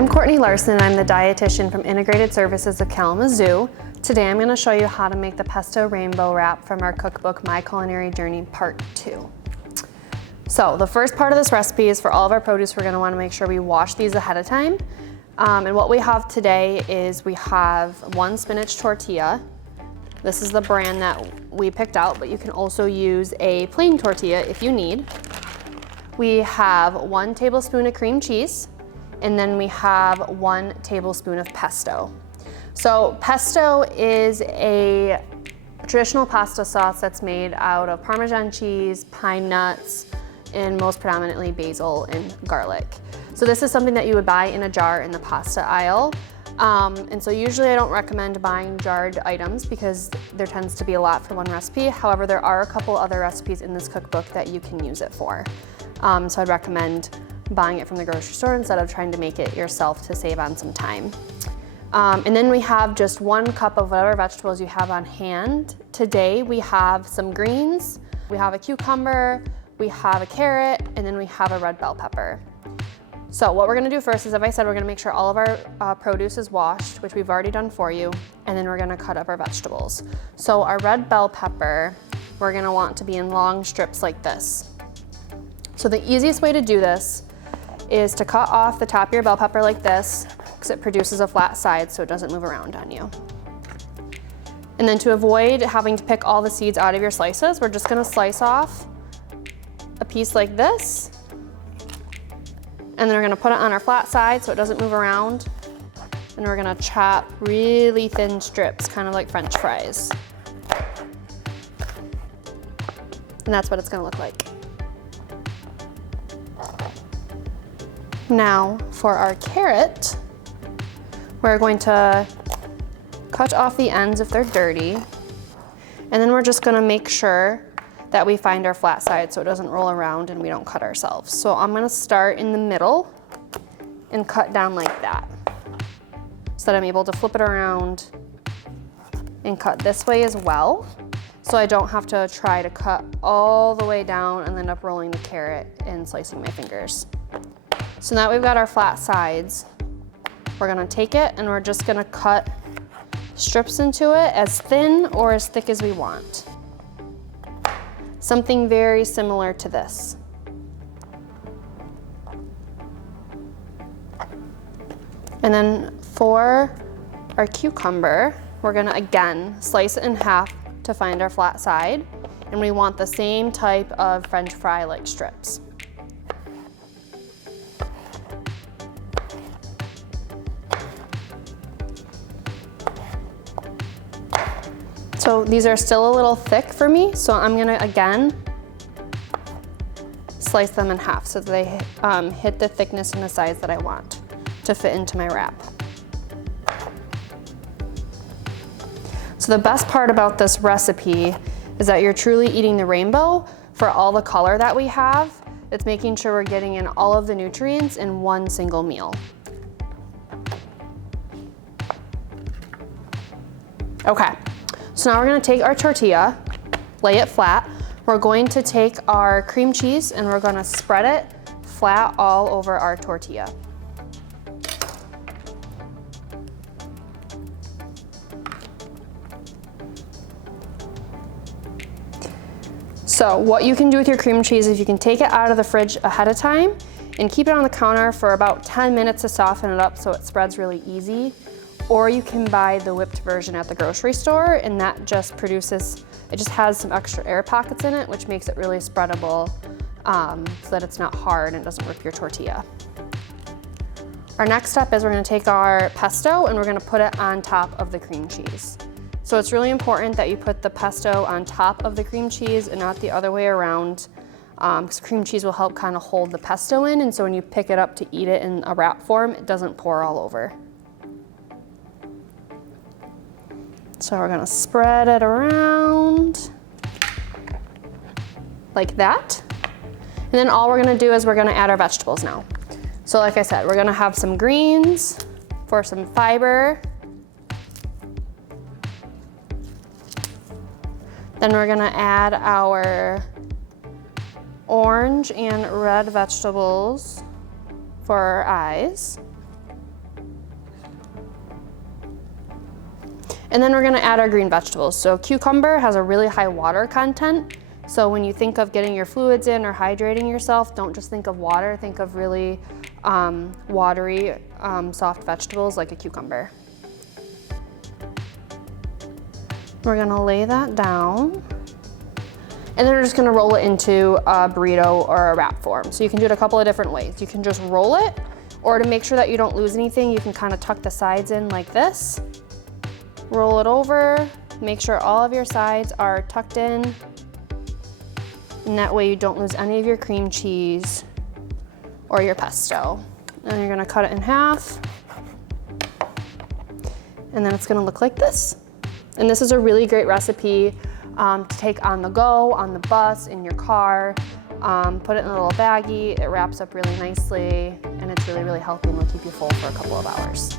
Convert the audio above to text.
I'm Courtney Larson and I'm the dietitian from Integrated Services of Kalamazoo. Today I'm going to show you how to make the pesto rainbow wrap from our cookbook, My Culinary Journey Part 2. So the first part of this recipe is for all of our produce. We're going to want to make sure we wash these ahead of time. And what we have today is we have one spinach tortilla. This is the brand that we picked out, but you can also use a plain tortilla if you need. We have 1 tablespoon of cream cheese, and then we have 1 tablespoon of pesto. So pesto is a traditional pasta sauce that's made out of Parmesan cheese, pine nuts, and most predominantly basil and garlic. So this is something that you would buy in a jar in the pasta aisle. And so usually I don't recommend buying jarred items because there tends to be a lot for one recipe. However, there are a couple other recipes in this cookbook that you can use it for. So I'd recommend buying it from the grocery store instead of trying to make it yourself to save on some time. And then we have just 1 cup of whatever vegetables you have on hand. Today we have some greens, we have a cucumber, we have a carrot, and then we have a red bell pepper. So what we're gonna do first is, as I said, we're gonna make sure all of our produce is washed, which we've already done for you, and then we're gonna cut up our vegetables. So our red bell pepper, we're gonna want to be in long strips like this. So the easiest way to do this is to cut off the top of your bell pepper like this, because it produces a flat side so it doesn't move around on you. And then to avoid having to pick all the seeds out of your slices, we're just gonna slice off a piece like this, and then we're gonna put it on our flat side so it doesn't move around, and we're gonna chop really thin strips, kind of like French fries. And that's what it's gonna look like. Now for our carrot, we're going to cut off the ends if they're dirty, and then we're just gonna make sure that we find our flat side so it doesn't roll around and we don't cut ourselves. So I'm gonna start in the middle and cut down like that, so that I'm able to flip it around and cut this way as well, so I don't have to try to cut all the way down and end up rolling the carrot and slicing my fingers. So now we've got our flat sides, we're gonna take it and we're just gonna cut strips into it as thin or as thick as we want. Something very similar to this. And then for our cucumber, we're gonna again slice it in half to find our flat side, and we want the same type of French fry-like strips. So these are still a little thick for me, so I'm gonna again slice them in half so that they hit the thickness and the size that I want to fit into my wrap. So the best part about this recipe is that you're truly eating the rainbow for all the color that we have. It's making sure we're getting in all of the nutrients in one single meal. Okay. So now we're gonna take our tortilla, lay it flat. We're going to take our cream cheese and we're gonna spread it flat all over our tortilla. So what you can do with your cream cheese is you can take it out of the fridge ahead of time and keep it on the counter for about 10 minutes to soften it up so it spreads really easy. Or you can buy the whipped version at the grocery store, and that just produces, it just has some extra air pockets in it, which makes it really spreadable so that it's not hard and it doesn't rip your tortilla. Our next step is we're gonna take our pesto and we're gonna put it on top of the cream cheese. So it's really important that you put the pesto on top of the cream cheese and not the other way around, because cream cheese will help kind of hold the pesto in, and so when you pick it up to eat it in a wrap form, it doesn't pour all over. So we're gonna spread it around like that. And then all we're gonna do is we're gonna add our vegetables now. So like I said, we're gonna have some greens for some fiber. Then we're gonna add our orange and red vegetables for our eyes. And then we're gonna add our green vegetables. So cucumber has a really high water content. So when you think of getting your fluids in or hydrating yourself, don't just think of water, think of really watery, soft vegetables like a cucumber. We're gonna lay that down. And then we're just gonna roll it into a burrito or a wrap form. So you can do it a couple of different ways. You can just roll it, or to make sure that you don't lose anything, you can kind of tuck the sides in like this. Roll it over, make sure all of your sides are tucked in. And that way you don't lose any of your cream cheese or your pesto. And you're gonna cut it in half. And then it's gonna look like this. And this is a really great recipe to take on the go, on the bus, in your car. Put it in a little baggie, it wraps up really nicely, and it's really, really healthy and will keep you full for a couple of hours.